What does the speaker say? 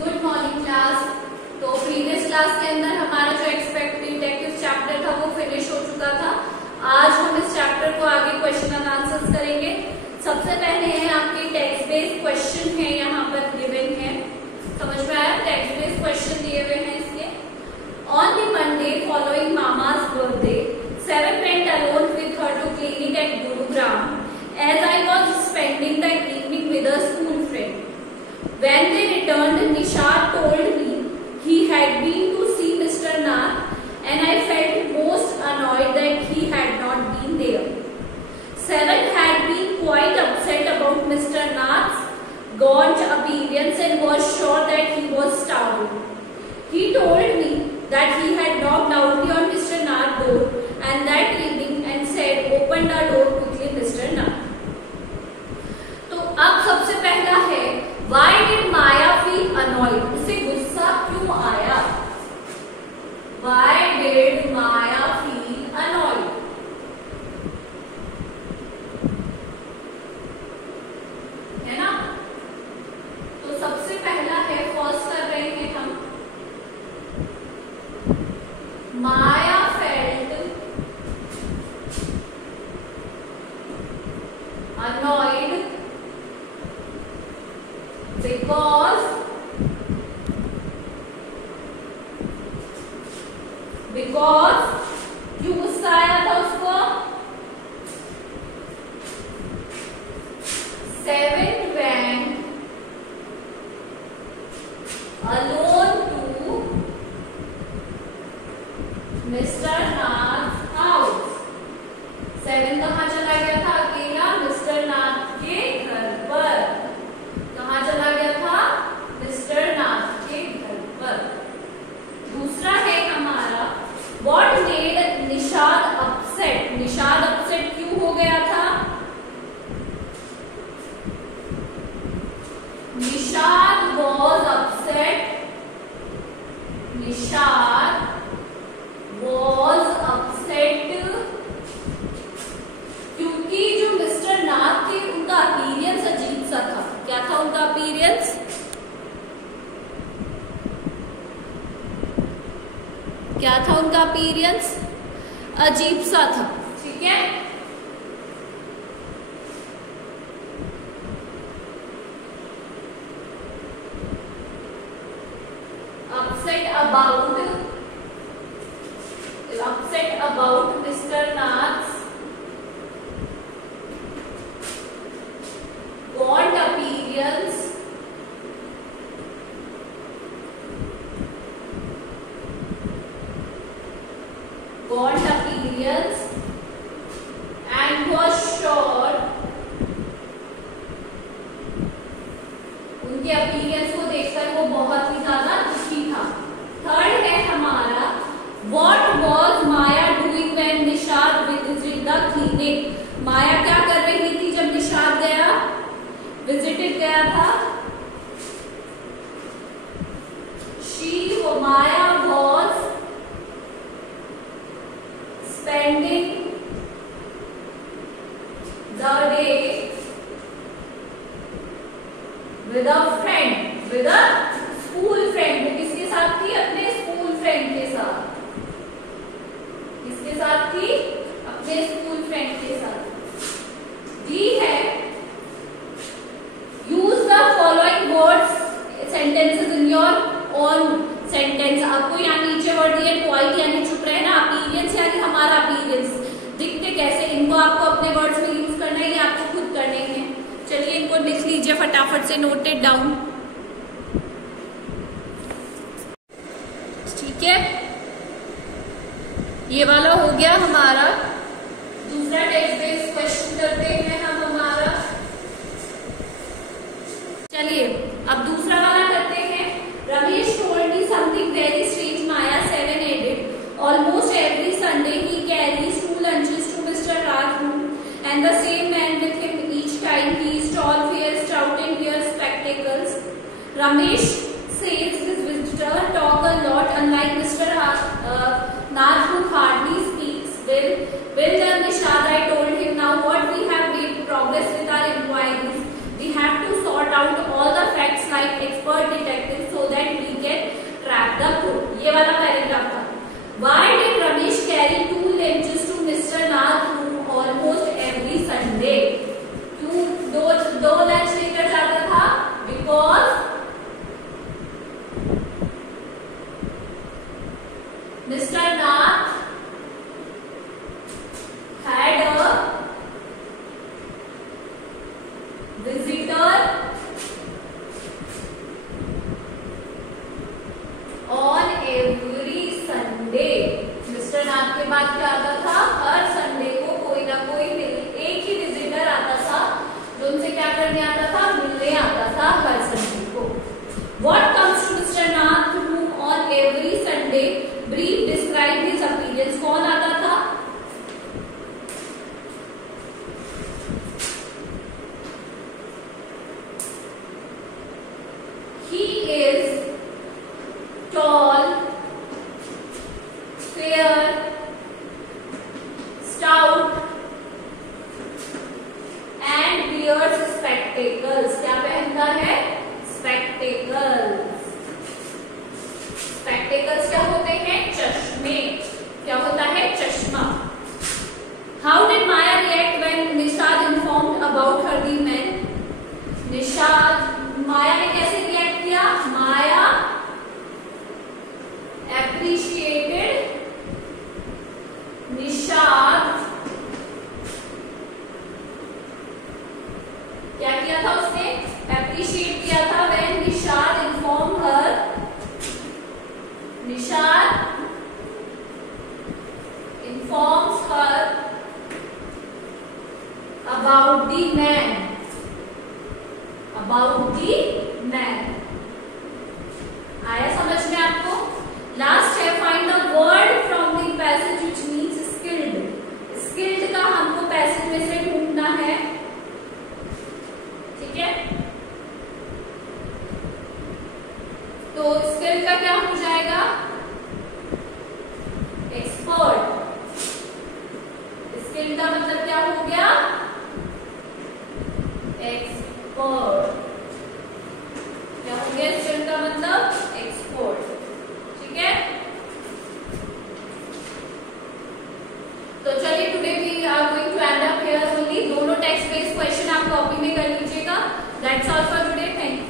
Good morning class. तो previous class के अंदर हमारा जो एक्सपेक्ट डिटेक्टिव चैप्टर था वो फिनिश हो चुका था। आज हम इस चैप्टर को आगे क्वेश्चन एंड आंसर्स करेंगे। सबसे पहले है आपके टेक्स्ट बेस्ड क्वेश्चन है, यहाँ पर गिवन है, समझ में आया? टेक्स्ट बेस्ड क्वेश्चन दिए हुए हैं इसके। ऑन द मंडे फॉलोइंग मामा's birthday, Seven went alone with her to clinic at Gurugram, as I was spending the evening with a school friend. When they returned, Nishad told me he had been to see Mr. Nath, and I felt most annoyed that he had not been there. Seven had been quite upset about Mr. Nath's gaunt appearance and was sure that he was starving. He told me that he had knocked loudly on Mr. Nath's door and that evening and said, "Open the door quickly, Mr. Nath." तो अब सबसे पहला है, Why did Maya feel annoyed? उसे गुस्सा क्यों आया? Why did Maya feel annoyed? है ना? तो सबसे पहला है, फर्स्ट कर रहे हैं हम, Maya felt annoyed because क्यों गुस्सा आया था उसको? Seven went alone to Mr. Nath's house. Seven कहाँ चला गया था? अकेला मिस्टर नाथ के घर पर। कहाँ चला गया था? मिस्टर नाथ के घर पर। दूसरा है हमारा, What made Nishad upset? Nishad upset क्यों हो गया था? Nishad was upset. Nishad was upset क्योंकि जो मिस्टर नाथ थे उनका अपीयरेंस अजीब सा था। क्या था उनका अपीयरेंस? क्या था उनका अपीयरेंस? अजीब सा था। ठीक है, upset about Mr. Nath's gaunt appearance and was sure, उनके अपीयरेंस को देखकर वो बहुत ही ज्यादा दुखी था। थर्ड है हमारा, What was Maya doing when Nishad visited the clinic? माया क्या कर रही थी जब निषाद गया, विजिटेड गया था? Maya was spending the day with a friend, with a school friend. वो किसके साथ थी? अपने स्कूल फ्रेंड के साथ। किसके साथ थी? अपने स्कूल फ्रेंड के साथ। डी है, use the following words sentences in your own sentence. आपको यहाँ नीचे वर्ड दिए, क्वाइट यानी चुप रहना, अपीयरेंस यानी हमारा अपीयरेंस, दिखते कैसे, इनको आपको अपने वर्ड्स में यूज करना है, ये आपको खुद करने हैं। चलिए इनको लिख लीजिए फटाफट से, नोटेड डाउन। ठीक है, ये वाला हो गया हमारा। दूसरा टेक्स्ट बेस्ड क्वेश्चन करते हैं हम हमारा। चलिए अब दूसरा वाला करते हैं। Ramesh told me something very strange, Maya 7 added. Almost every Sunday he carries 2 lunches to Mr. Nath's room, and the same man with him each time. He is tall, fair, stout, and wears spectacles. Ramesh says his visitor talk a lot, unlike Mr. Nath who hardly speaks. Well done, Nishad, I told him. Now what we have made progress with our inquiries. We have to sort out all the facts like expert detectives so that देखो ये वाला paragraph था। Why did Ramesh carry 2 lunches to Mr. Nath room almost every Sunday? क्यों दो lunch लेकर जाता था? Because Mr. Nath had a visitor on every Sunday. Mister Nath के बाद क्या आता था? हर संडे को कोई ना कोई एक ही विजिटर आता था जो उनसे क्या करने आता था? मिलने आता था हर संडे को। What comes to Mr. Nath room on every Sunday? Brief describe his appearance. कौन आता था? He is tall, fair, stout and wears spectacles. क्या पहनता है? Spectacles. Spectacles क्या होते हैं? चश्मे। क्या होता है? चश्मा। How did Maya react when Nishad informed about her the men? माया ने कैसे रिएक्ट किया? माया appreciated निशाद। क्या किया था उसने? अप्रिशिएट किया था when Nishad informed her। Nishad informs her about the man। About the man। आया समझ में आपको? लास्ट है find the word from the passage which means skilled. Skilled का हमको पैसेज में से ढूंढना है, ठीक है? तो स्किल्ड का क्या हो जाएगा? एक्सपर्ट। स्किल्ड का मतलब क्या हो गया? एक्सपर्ट। क्या हो गया स्किल्ड का मतलब? एक्सपर्ट। ठीक है? तो चलिए today we are going to end up here only. दोनों टेक्स्ट बेस्ड क्वेश्चन आप कॉपी में कर लीजिएगा। That's all for today. Thank you.